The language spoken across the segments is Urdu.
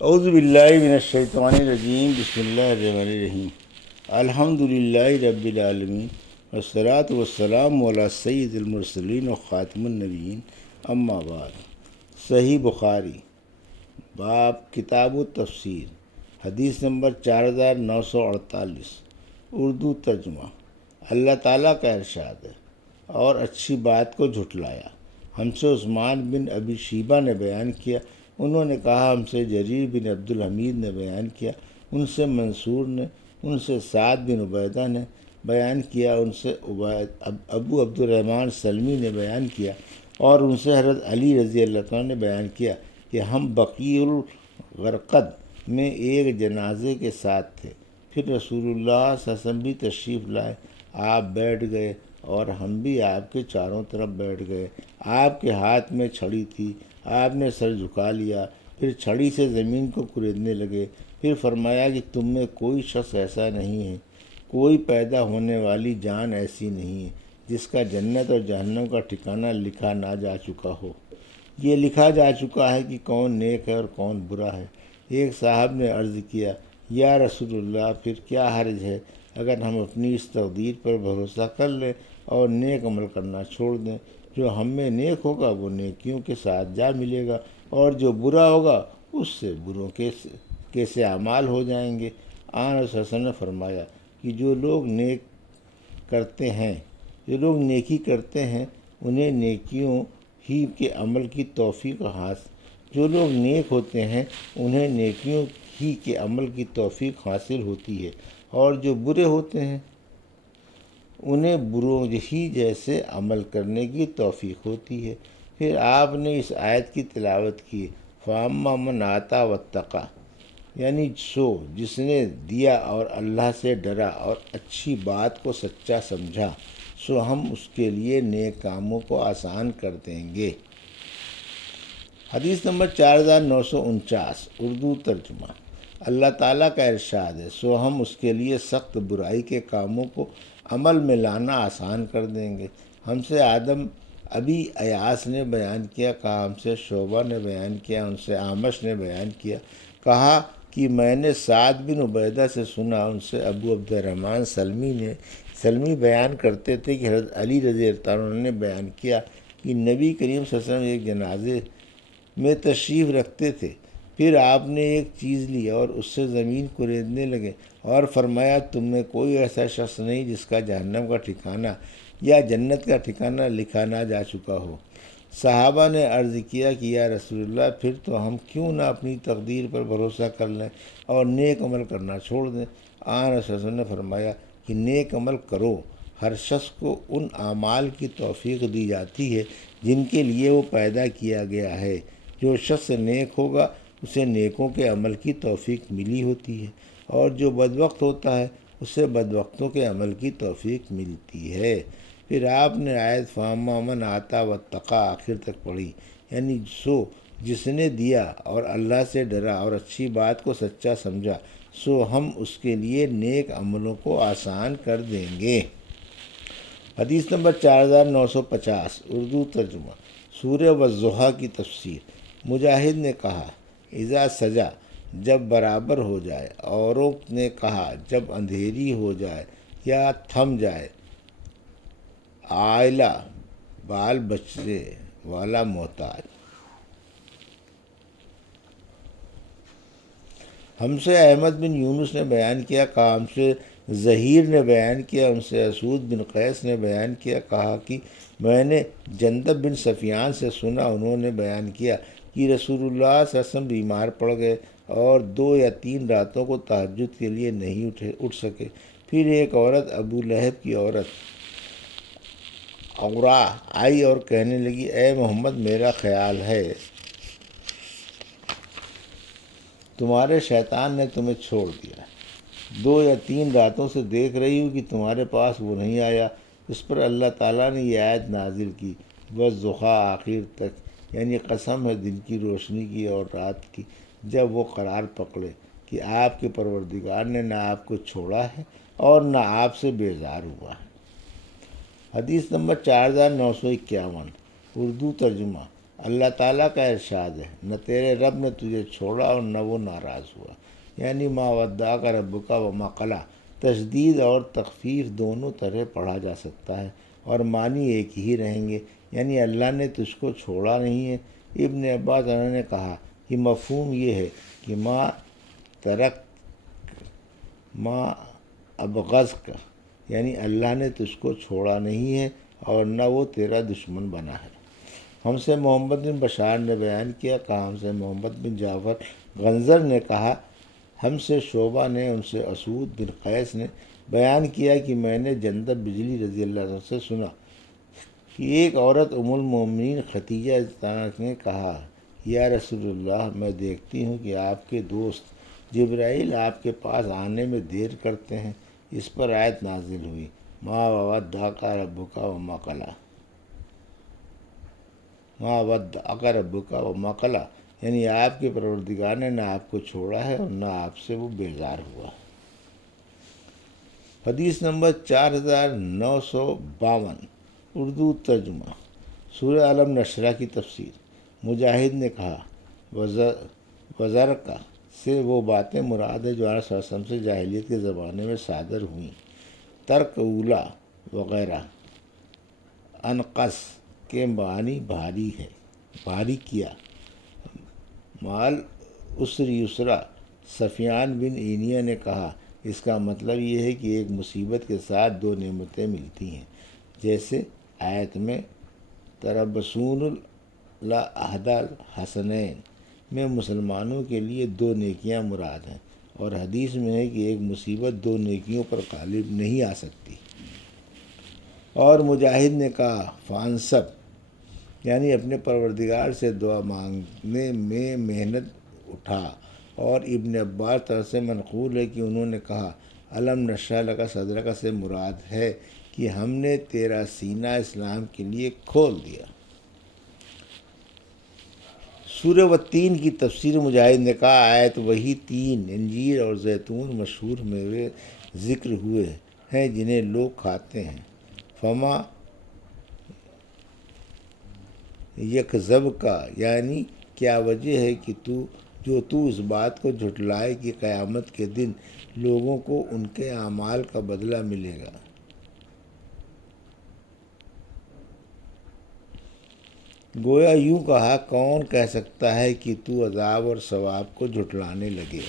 اعوذ باللہ من الشیطان الرجیم، بسم اللہ الرحمن الرحیم۔ الحمد للہ رب العالمین، والصلاة والسلام علی سید المرسلین و خاتم النبیین، اما بعد۔ صحیح بخاری، باب کتاب التفسیر، حدیث نمبر 4948، اردو ترجمہ۔ اللہ تعالیٰ کا ارشاد ہے، اور اچھی بات کو جھٹلایا۔ ہم سے عثمان بن ابی شیبہ نے بیان کیا، انہوں نے کہا ہم سے جریر بن عبد الحمید نے بیان کیا، ان سے منصور نے، ان سے سعد بن عبیدہ نے بیان کیا، ان سے ابو عبد الرحمن سلمی نے بیان کیا، اور ان سے حضرت علی رضی اللہ عنہ نے بیان کیا کہ ہم بقیع الغرقد میں ایک جنازے کے ساتھ تھے، پھر رسول اللہ صلی اللہ علیہ وسلم بھی تشریف لائے، آپ بیٹھ گئے اور ہم بھی آپ کے چاروں طرف بیٹھ گئے۔ آپ کے ہاتھ میں چھڑی تھی، آپ نے سر جھکا لیا، پھر چھڑی سے زمین کو کریدنے لگے، پھر فرمایا کہ تم میں کوئی شخص ایسا نہیں ہے، کوئی پیدا ہونے والی جان ایسی نہیں ہے جس کا جنت اور جہنم کا ٹھکانہ لکھا نہ جا چکا ہو۔ یہ لکھا جا چکا ہے کہ کون نیک ہے اور کون برا ہے۔ ایک صاحب نے عرض کیا، یا رسول اللہ، پھر کیا حرج ہے اگر ہم اپنی اس تقدیر پر بھروسہ کر لیں اور نیک عمل کرنا چھوڑ دیں؟ جو ہم میں نیک ہوگا وہ نیکیوں کے ساتھ جا ملے گا، اور جو برا ہوگا اس سے بروں کے سے اعمال ہو جائیں گے۔ آن رسول اللہ نے فرمایا کہ جو لوگ نیکی کرتے ہیں انہیں نیکیوں ہی کے عمل کی توفیق جو لوگ نیک ہوتے ہیں انہیں نیکیوں ہی کے عمل کی توفیق حاصل ہوتی ہے، اور جو برے ہوتے ہیں انہیں بروں ہی جیسے عمل کرنے کی توفیق ہوتی ہے۔ پھر آپ نے اس آیت کی تلاوت کی، فَأَمَّا مَنْ آتَى وَاتَّقَى، یعنی جس نے دیا اور اللہ سے ڈرا اور اچھی بات کو سچا سمجھا، ہم اس کے لیے نیک کاموں کو آسان کر دیں گے۔ حدیث نمبر 4949، اردو ترجمہ۔ اللہ تعالیٰ کا ارشاد ہے، ہم اس کے لیے سخت برائی کے کاموں کو عمل میں لانا آسان کر دیں گے۔ ہم سے آدم ابی ایاس نے بیان کیا، کہا ہم سے شعبہ نے بیان کیا، ان سے اعمش نے بیان کیا، کہا کہ میں نے سعد بن عبیدہ سے سنا، ان سے ابو عبد الرحمن سلمی بیان کرتے تھے کہ حضرت علی رضی اللہ عنہ نے بیان کیا کہ نبی کریم صلی اللہ علیہ وسلم ایک جنازے میں تشریف رکھتے تھے، پھر آپ نے ایک چیز لی اور اس سے زمین کریدنے لگے، اور فرمایا تم میں کوئی ایسا شخص نہیں جس کا جہنم کا ٹھکانہ یا جنت کا ٹھکانہ لکھا نہ جا چکا ہو۔ صحابہ نے عرض کیا کہ یا رسول اللہ، پھر تو ہم کیوں نہ اپنی تقدیر پر بھروسہ کر لیں اور نیک عمل کرنا چھوڑ دیں؟ آن رسول اللہ نے فرمایا کہ نیک عمل کرو، ہر شخص کو ان اعمال کی توفیق دی جاتی ہے جن کے لیے وہ پیدا کیا گیا ہے۔ جو شخص نیک ہوگا اسے نیکوں کے عمل کی توفیق ملی ہوتی ہے، اور جو بدبخت ہوتا ہے اسے بدبختوں کے عمل کی توفیق ملتی ہے۔ پھر آپ نے آیت فَأَمَّا مَنْ آتَى وَاتَّقَى آخر تک پڑھی، یعنی جس نے دیا اور اللہ سے ڈرا اور اچھی بات کو سچا سمجھا، ہم اس کے لیے نیک عملوں کو آسان کر دیں گے۔ حدیث نمبر 4950، اردو ترجمہ۔ سورہ والضحیٰ کی تفسیر۔ مجاہد نے کہا اذا سجا، جب برابر ہو جائے، اوروں نے کہا جب اندھیری ہو جائے یا تھم جائے، عائلہ، بال بچے والا محتاج۔ ہم سے احمد بن یونس نے بیان کیا، کہا ہم سے ظہیر نے بیان کیا، ان سے اسود بن قیس نے بیان کیا، کہا کہ میں نے جندب بن سفیان سے سنا، انہوں نے بیان کیا کہ رسول اللہ صلی اللہ علیہ وسلم بیمار پڑ گئے اور 2 یا 3 راتوں کو تہجد کے لیے نہیں اٹھ سکے۔ پھر ایک عورت، ابو لہب کی عورت عورا، آئی اور کہنے لگی، اے محمد، میرا خیال ہے تمہارے شیطان نے تمہیں چھوڑ دیا، 2 یا 3 راتوں سے دیکھ رہی ہوں کہ تمہارے پاس وہ نہیں آیا۔ اس پر اللہ تعالیٰ نے یہ آیت نازل کی، والضحیٰ آخر تک، یعنی قسم ہے دن کی روشنی کی اور رات کی، جب وہ قرار پکڑے کہ آپ کے پروردگار نے نہ آپ کو چھوڑا ہے اور نہ آپ سے بیزار ہوا ہے۔ حدیث نمبر 4951، اردو ترجمہ۔ اللہ تعالیٰ کا ارشاد ہے، نہ تیرے رب نے تجھے چھوڑا اور نہ وہ ناراض ہوا، یعنی ما ودعک ربک وما قلی، تشدید اور تخفیف دونوں طرح پڑھا جا سکتا ہے اور معنی ایک ہی رہیں گے، یعنی اللہ نے تجھ کو چھوڑا نہیں ہے۔ ابن عباس انہوں نے کہا کہ مفہوم یہ ہے کہ ما ابغضک، یعنی اللہ نے تجھ کو چھوڑا نہیں ہے اور نہ وہ تیرا دشمن بنا ہے۔ ہم سے محمد بن بشار نے بیان کیا، کہا ہم سے محمد بن جعفر غنزر نے کہا ہم سے شعبہ نے، ان سے اسود بن قیس نے بیان کیا کہ میں نے جندب بجلی رضی اللہ عنہ سے سنا کہ ایک عورت ام المومنین ختیجہ نے کہا، یا رسول اللہ، میں دیکھتی ہوں کہ آپ کے دوست جبرائیل آپ کے پاس آنے میں دیر کرتے ہیں۔ اس پر آیت نازل ہوئی، ما ودعک ربک وما قلی، ما ودعک ربک وما قلی، یعنی آپ کے پروردگار نے نہ آپ کو چھوڑا ہے اور نہ آپ سے وہ بیزار ہوا۔ حدیث نمبر 4952، اردو ترجمہ۔ سورہ علم نشرہ کی تفسیر۔ مجاہد نے کہا وزرکا سے وہ باتیں مراد ہے جو آپ صلی اللہ علیہ وسلم سے جاہلیت کے زمانے میں صادر ہوئیں، ترک اولا وغیرہ۔ انقص کے معنی بھاری ہے، بھاری کیا۔ مال اسر یسرا، سفیان بن اینیا نے کہا اس کا مطلب یہ ہے کہ ایک مصیبت کے ساتھ دو نعمتیں ملتی ہیں، جیسے آیت میں تربصون الاحد الحسنین میں مسلمانوں کے لیے دو نیکیاں مراد ہیں، اور حدیث میں ہے کہ ایک مصیبت دو نیکیوں پر غالب نہیں آ سکتی۔ اور مجاہد نے کہا فانصب، یعنی اپنے پروردگار سے دعا مانگنے میں محنت اٹھا۔ اور ابن عباس طرف سے منقول ہے کہ انہوں نے کہا علم نشرح لک صدرک سے مراد ہے کہ ہم نے تیرا سینہ اسلام کے لیے کھول دیا۔ سورہ والتین کی تفسیر۔ مجاہد نے کہا آیت وہی تین، انجیر اور زیتون مشہور میوے ذکر ہوئے ہیں جنہیں لوگ کھاتے ہیں۔ فما یکذب کا، یعنی کیا وجہ ہے کہ تو اس بات کو جھٹلائے کہ قیامت کے دن لوگوں کو ان کے اعمال کا بدلہ ملے گا۔ گویا یوں کہا، کون کہہ سکتا ہے کہ تو عذاب اور ثواب کو جھٹلانے لگے۔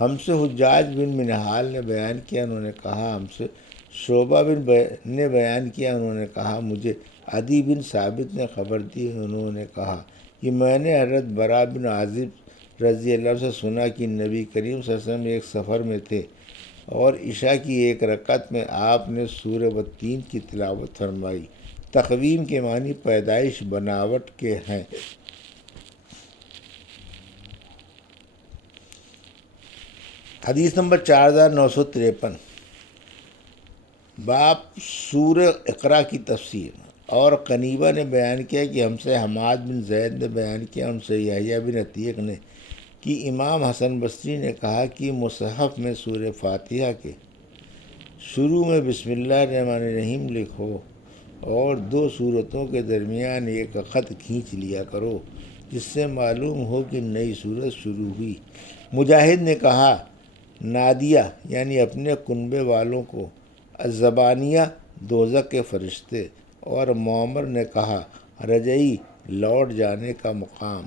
ہم سے حجاج بن منہال نے بیان کیا، انہوں نے کہا ہم سے شعبہ نے بیان کیا، انہوں نے کہا مجھے عدی بن ثابت نے خبر دی، انہوں نے کہا کہ میں نے حضرت برا بن عازب رضی اللہ عنہ سے سنا کہ نبی کریم صلی اللہ علیہ وسلم ایک سفر میں تھے اور عشاء کی ایک رکعت میں آپ نے سورہ والتین کی تلاوت فرمائی۔ تقویم کے معنی پیدائش، بناوٹ کے ہیں۔ حدیث نمبر 4953، باب سورہ اقرا کی تفسیر۔ اور قنیبہ نے بیان کیا کہ ہم سے حماد بن زید نے بیان کیا، ان سے یحییٰ بن عتیق نے کہ امام حسن بصری نے کہا کہ مصحف میں سورہ فاتحہ کے شروع میں بسم اللہ الرحمن الرحیم لکھو اور دو سورتوں کے درمیان ایک خط کھینچ لیا کرو، جس سے معلوم ہو کہ نئی سورت شروع ہوئی۔ مجاہد نے کہا نادیہ، یعنی اپنے کنبے والوں کو، الزبانیہ دوزخ کے فرشتے، اور معمر نے کہا رجعی، لوٹ جانے کا مقام،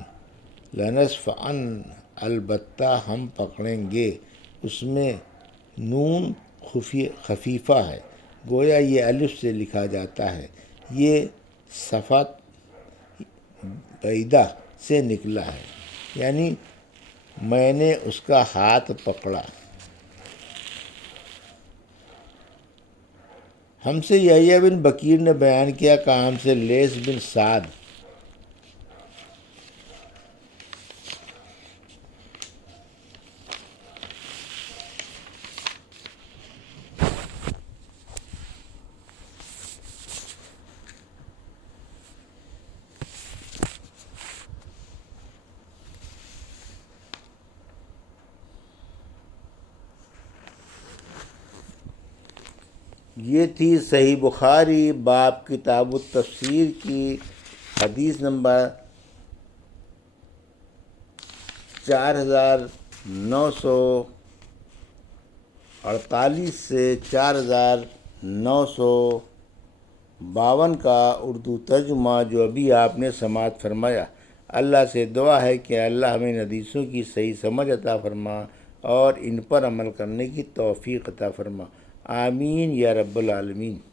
لنصفعن، البتہ ہم پکڑیں گے، اس میں نون خفیفہ ہے، گویا یہ الف سے لکھا جاتا ہے، یہ صفت بیدہ سے نکلا ہے، یعنی میں نے اس کا ہاتھ پکڑا۔ ہم سے یحییٰ بن بکیر نے بیان کیا، کہا ہم سے لیث بن سعد یہ تھی صحیح بخاری باب کتاب التفسیر کی حدیث نمبر 4948 سے 4952 کا اردو ترجمہ جو ابھی آپ نے سماعت فرمایا۔ اللہ سے دعا ہے کہ اللہ ہمیں ان حدیثوں کی صحیح سمجھ عطا فرما اور ان پر عمل کرنے کی توفیق عطا فرما، آمین یا رب العالمین۔